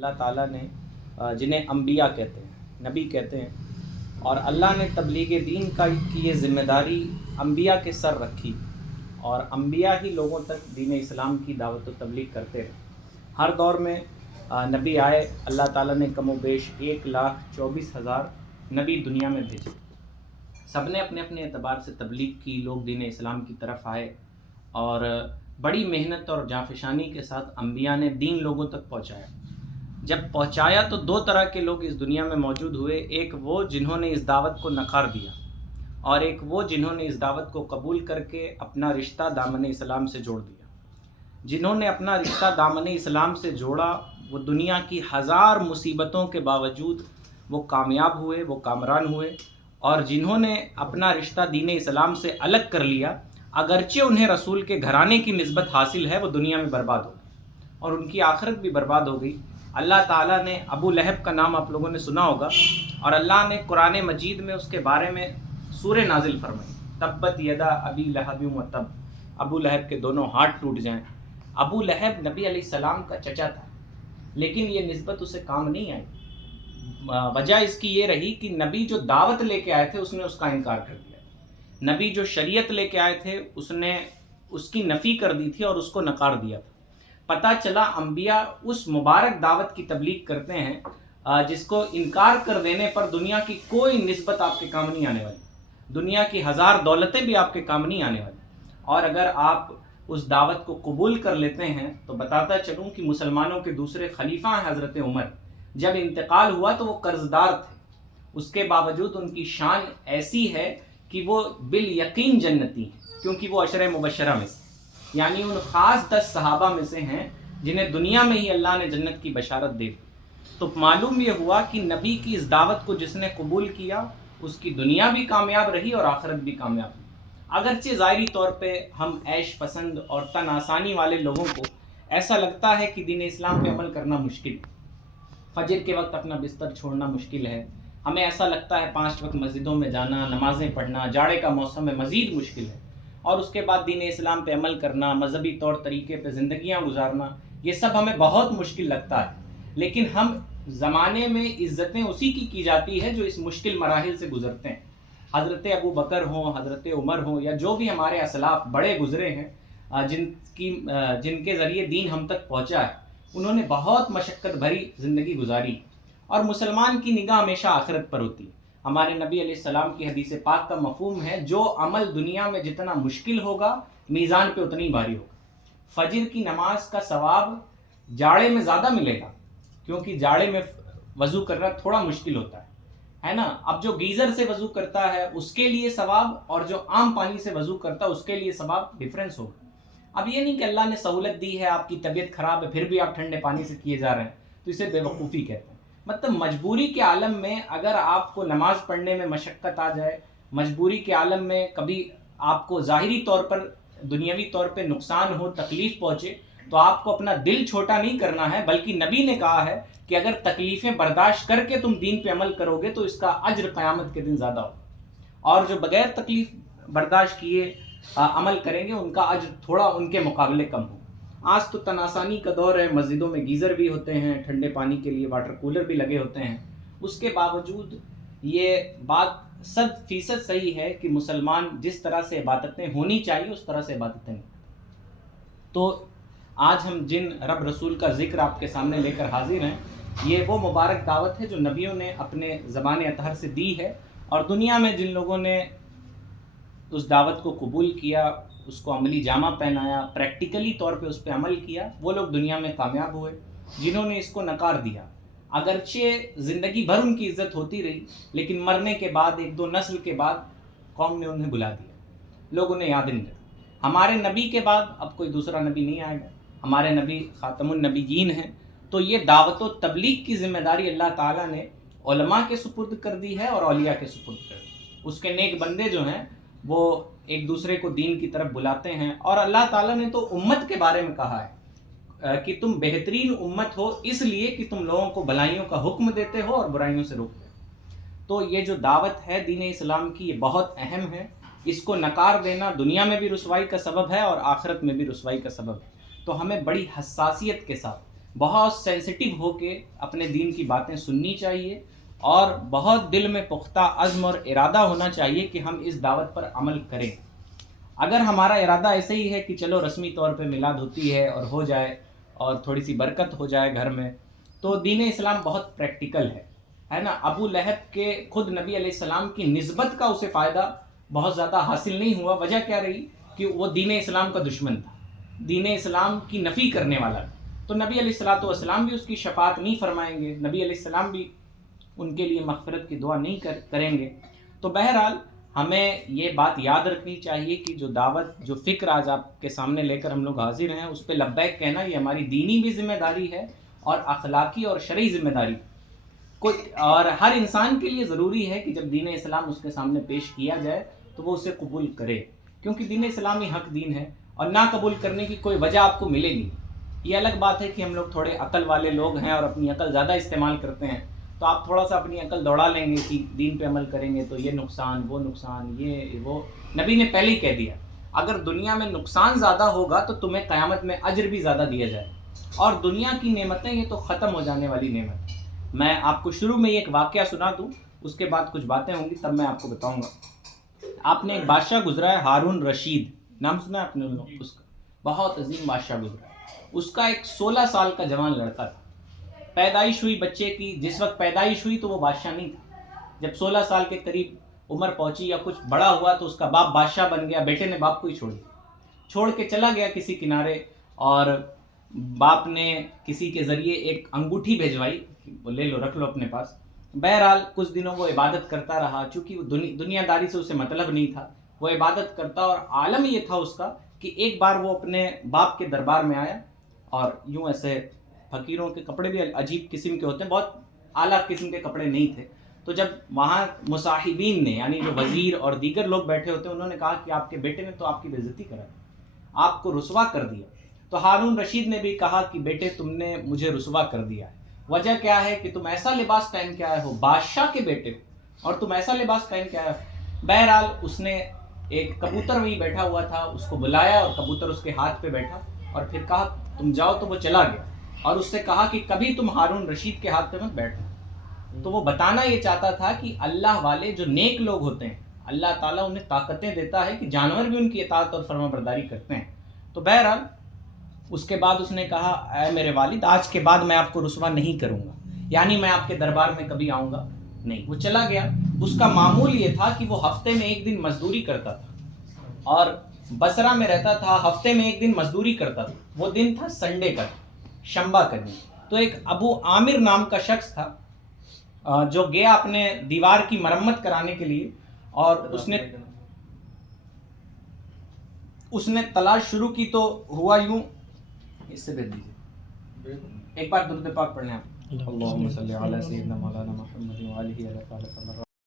अल्लाह ताला ने जिन्हें अम्बिया कहते हैं, नबी कहते हैं, और अल्लाह ने तबलीग दीन की ये ज़िम्मेदारी अम्बिया के सर रखी और अम्बिया ही लोगों तक दीन इस्लाम की दावत व तबलीग करते रहे। हर दौर में नबी आए, अल्लाह ताला ने कमो बेश 1,24,000 नबी दुनिया में भेजे। सब ने अपने अपने एतबार से तबलीग की, लोग दीन इस्लाम की तरफ आए और बड़ी मेहनत और जाफिशानी के साथ अम्बिया ने दीन लोगों तक पहुँचाया। जब पहुँचाया तो दो तरह के लोग इस दुनिया में मौजूद हुए, एक वो जिन्होंने इस दावत को नकार दिया और एक वो जिन्होंने इस दावत को कबूल करके अपना रिश्ता दामन इस्लाम से जोड़ दिया। जिन्होंने अपना रिश्ता दामन इस्लाम से जोड़ा वो दुनिया की हज़ार मुसीबतों के बावजूद वो कामयाब हुए, वो कामरान हुए, और जिन्होंने अपना रिश्ता दीन इस्लाम से अलग कर लिया, अगरचे उन्हें रसूल के घराने की निस्बत हासिल है, वो दुनिया में बर्बाद हो गई और उनकी आखिरत भी बर्बाद हो गई। अल्लाह ताला ने अबू लहब का नाम आप लोगों ने सुना होगा और अल्लाह ने कुरान मजीद में उसके बारे में सूरह नाजिल फरमाई, तब्बत यदा अबी लहब व तब, अबू लहब के दोनों हाथ टूट जाएं। अबू लहब नबी अलैहिस्सलाम का चचा था, लेकिन ये निस्बत उसे काम नहीं आई। वजह इसकी ये रही कि नबी जो दावत लेके आए थे उसने उसका इनकार कर दिया। नबी जो शरीयत लेके आए थे उसने उसकी नफ़ी कर दी थी और उसको नकार दिया था। पता चला अम्बिया उस मुबारक दावत की तबलीग करते हैं जिसको इनकार कर देने पर दुनिया की कोई निस्बत आपके काम नहीं आने वाली, दुनिया की हज़ार दौलतें भी आपके काम नहीं आने वाली। और अगर आप उस दावत को कबूल कर लेते हैं तो बताता चलूँ कि मुसलमानों के दूसरे खलीफा हैं हज़रत उमर, जब इंतकाल हुआ तो वो कर्जदार थे, उसके बावजूद उनकी शान ऐसी है कि वो बिल यकीन जन्नती हैं, क्योंकि वो अशरे मुबशरा में से, यानी उन ख़ास 10 सहाबा में से हैं जिन्हें दुनिया में ही अल्लाह ने जन्नत की बशारत दे दी। तो मालूम ये हुआ कि नबी की इस दावत को जिसने कबूल किया उसकी दुनिया भी कामयाब रही और आखिरत भी कामयाब रही। अगरचे ज़ाहिरी तौर पे हम ऐश पसंद और तन आसानी वाले लोगों को ऐसा लगता है कि दीन इस्लाम पे अमल करना मुश्किल है, फजर के वक्त अपना बिस्तर छोड़ना मुश्किल है, हमें ऐसा लगता है 5 वक्त मस्जिदों में जाना, नमाज़ें पढ़ना जाड़े का मौसम में मज़ीद मुश्किल है, और उसके बाद दीन इस्लाम पे अमल करना, मजहबी तौर तरीके पे ज़िंदगियाँ गुजारना, ये सब हमें बहुत मुश्किल लगता है। लेकिन हम ज़माने में इज़्ज़तें उसी की जाती है जो इस मुश्किल मराहिल से गुज़रते हैं। हज़रत अबू बकर हों, हज़रत उमर हों, या जो भी हमारे असलाफ बड़े गुज़रे हैं जिनके ज़रिए दीन हम तक पहुँचा है, उन्होंने बहुत मशक्क़त भरी ज़िंदगी गुजारी और मुसलमान की निगाह हमेशा आखिरत पर होती है। हमारे नबी अलैहिस्सलाम की हदीस पाक का मफ़हूम है, जो अमल दुनिया में जितना मुश्किल होगा मीज़ान पे उतनी भारी होगा। फजर की नमाज का सवाब जाड़े में ज़्यादा मिलेगा, क्योंकि जाड़े में वज़ू करना थोड़ा मुश्किल होता है ना। अब जो गीज़र से वज़ू करता है उसके लिए सवाब और जो आम पानी से वज़ू करता है उसके लिए सवाब डिफरेंस होगा। अब ये नहीं कि अल्लाह ने सहूलत दी है, आपकी तबीयत ख़राब है फिर भी आप ठंडे पानी से किए जा रहे हैं, तो इसे बेवकूफ़ी कहते हैं। मतलब मजबूरी के आलम में अगर आपको नमाज पढ़ने में मशक्क़त आ जाए, मजबूरी के आलम में कभी आपको ज़ाहिरी तौर पर दुनियावी तौर पे नुकसान हो, तकलीफ़ पहुँचे, तो आपको अपना दिल छोटा नहीं करना है, बल्कि नबी ने कहा है कि अगर तकलीफ़ें बर्दाश्त करके तुम दीन पे अमल करोगे तो इसका अज्र क़यामत के दिन ज़्यादा होगा, और जो बग़ैर तकलीफ़ बर्दाश्त किए अमल करेंगे उनका अज्र थोड़ा उनके मुकाबले कम हो। आज तो तनासानी का दौर है, मस्जिदों में गीज़र भी होते हैं, ठंडे पानी के लिए वाटर कूलर भी लगे होते हैं, उसके बावजूद ये बात 100% सही है कि मुसलमान जिस तरह से इबादतें होनी चाहिए उस तरह से इबादतें नहीं। तो आज हम जिन रब रसूल का ज़िक्र आपके सामने लेकर हाजिर हैं, ये वो मुबारक दावत है जो नबियों ने अपने ज़बान अतहर से दी है, और दुनिया में जिन लोगों ने उस दावत को कबूल किया, उसको अमली जामा पहनाया, प्रैक्टिकली तौर पे उस पर अमल किया, वो लोग दुनिया में कामयाब हुए। जिन्होंने इसको नकार दिया, अगरचे ज़िंदगी भर उनकी इज़्ज़त होती रही, लेकिन मरने के बाद 1-2 नस्ल के बाद कौम ने उन्हें भुला दिया, लोग उन्हें याद नहीं करते। हमारे नबी के बाद अब कोई दूसरा नबी नहीं आएगा, हमारे नबी ख़ातमुन नबीयीन हैं। तो ये दावत व तबलीग की ज़िम्मेदारी अल्लाह ताला ने उलमा के सुपुर्द कर दी है और औलिया के सुपुर्द कर दी। उसके नेक बंदे जो हैं वो एक दूसरे को दीन की तरफ बुलाते हैं, और अल्लाह ताला ने तो उम्मत के बारे में कहा है कि तुम बेहतरीन उम्मत हो इसलिए कि तुम लोगों को भलाइयों का हुक्म देते हो और बुराइयों से रोकते हो। तो ये जो दावत है दीन इस्लाम की, ये बहुत अहम है। इसको नकार देना दुनिया में भी रुसवाई का सबब है और आखिरत में भी रुसवाई का सबब है। तो हमें बड़ी हसासियत के साथ بہت سینسٹیو ہو کے اپنے دین کی باتیں سننی چاہیے اور بہت دل میں پختہ عزم اور ارادہ ہونا چاہیے کہ ہم اس دعوت پر عمل کریں۔ اگر ہمارا ارادہ ایسے ہی ہے کہ چلو رسمی طور پہ میلاد ہوتی ہے اور ہو جائے اور تھوڑی سی برکت ہو جائے گھر میں، تو دین اسلام بہت پریکٹیکل ہے نا۔ ابو لہب کے خود نبی علیہ السلام کی نسبت کا اسے فائدہ بہت زیادہ حاصل نہیں ہوا۔ وجہ کیا رہی کہ وہ دین اسلام کا دشمن تھا، دین اسلام کی نفی کرنے والا تھا، تو نبی علیہ الصلوۃ والسلام بھی اس کی شفاعت نہیں فرمائیں گے، نبی علیہ السلام بھی ان کے لیے مغفرت کی دعا نہیں کریں گے۔ تو بہرحال ہمیں یہ بات یاد رکھنی چاہیے کہ جو دعوت، جو فکر آج آپ کے سامنے لے کر ہم لوگ حاضر ہیں، اس پہ لبیک کہنا یہ ہماری دینی بھی ذمہ داری ہے اور اخلاقی اور شرعی ذمہ داری اور ہر انسان کے لیے ضروری ہے کہ جب دین اسلام اس کے سامنے پیش کیا جائے تو وہ اسے قبول کرے، کیونکہ دین اسلام ہی حق دین ہے اور نہ قبول کرنے کی کوئی وجہ آپ کو ملے گی۔ یہ الگ بات ہے کہ ہم لوگ تھوڑے عقل والے لوگ ہیں اور اپنی عقل زیادہ استعمال کرتے ہیں، تو آپ تھوڑا سا اپنی عقل دوڑا لیں گے کہ دین پہ عمل کریں گے تو یہ نقصان، وہ نقصان، یہ وہ۔ نبی نے پہلے ہی کہہ دیا اگر دنیا میں نقصان زیادہ ہوگا تو تمہیں قیامت میں اجر بھی زیادہ دیا جائے، اور دنیا کی نعمتیں یہ تو ختم ہو جانے والی نعمت۔ میں آپ کو شروع میں ایک واقعہ سنا دوں، اس کے بعد کچھ باتیں ہوں گی تب میں آپ کو بتاؤں گا۔ آپ نے ایک بادشاہ گزرا ہے ہارون رشید، نام سنا ہے آپ نے اس کا؟ بہت عظیم بادشاہ گزرا ہے۔ اس کا ایک 16 سال کا جوان لڑکا تھا، پیدائش ہوئی بچے کی، جس وقت پیدائش ہوئی تو وہ بادشاہ نہیں تھا، جب 16 سال کے قریب عمر پہنچی یا کچھ بڑا ہوا تو اس کا باپ بادشاہ بن گیا، بیٹے نے باپ کو ہی چھوڑ کے چلا گیا کسی کنارے، اور باپ نے کسی کے ذریعے ایک انگوٹھی بھیجوائی، وہ لے لو رکھ لو اپنے پاس۔ بہرحال کچھ دنوں وہ عبادت کرتا رہا، چونکہ وہ دنیا داری سے اسے مطلب نہیں تھا، وہ عبادت کرتا، اور عالم یہ تھا اس کا کہ ایک بار وہ اپنے باپ کے دربار میں آیا، اور یوں ایسے فقیروں کے کپڑے بھی عجیب قسم کے ہوتے ہیں، بہت اعلیٰ قسم کے کپڑے نہیں تھے، تو جب وہاں مصاحبین نے یعنی جو وزیر اور دیگر لوگ بیٹھے ہوتے ہیں انہوں نے کہا کہ آپ کے بیٹے نے تو آپ کی بے عزتی کرا، آپ کو رسوا کر دیا، تو ہارون رشید نے بھی کہا کہ بیٹے تم نے مجھے رسوا کر دیا ہے، وجہ کیا ہے کہ تم ایسا لباس پہن کے آئے ہو، بادشاہ کے بیٹے ہو اور تم ایسا لباس پہن کے آئے ہو۔ بہرحال اس نے ایک کبوتر وہیں بیٹھا ہوا تھا، اس کو بلایا اور کبوتر اس کے ہاتھ پہ بیٹھا اور پھر کہا تم جاؤ، تو وہ چلا گیا، اور اس سے کہا کہ کبھی تم ہارون رشید کے ہاتھ پہ مت بیٹھنا۔ تو وہ بتانا یہ چاہتا تھا کہ اللہ والے جو نیک لوگ ہوتے ہیں اللہ تعالیٰ انہیں طاقتیں دیتا ہے کہ جانور بھی ان کی اطاعت اور فرما برداری کرتے ہیں۔ تو بہرحال اس کے بعد اس نے کہا اے میرے والد آج کے بعد میں آپ کو رسوا نہیں کروں گا، یعنی میں آپ کے دربار میں کبھی آؤں گا نہیں۔ وہ چلا گیا۔ اس کا معمول یہ تھا کہ وہ ہفتے میں ایک دن مزدوری کرتا تھا اور بصرہ میں رہتا تھا، ہفتے میں ایک دن مزدوری کرتا تھا، وہ دن تھا سنڈے کا، شنبہ کا دن۔ تو ایک ابو عامر نام کا شخص تھا جو گیا اپنے دیوار کی مرمت کرانے کے لیے، اور اس نے تلاش شروع کی، تو ہوا یوں، اس سے بھیج دیجیے ایک بار درود پاک پڑھ لیں آپ۔ اللہم صلی علی سیدنا مولانا محمد وآلہ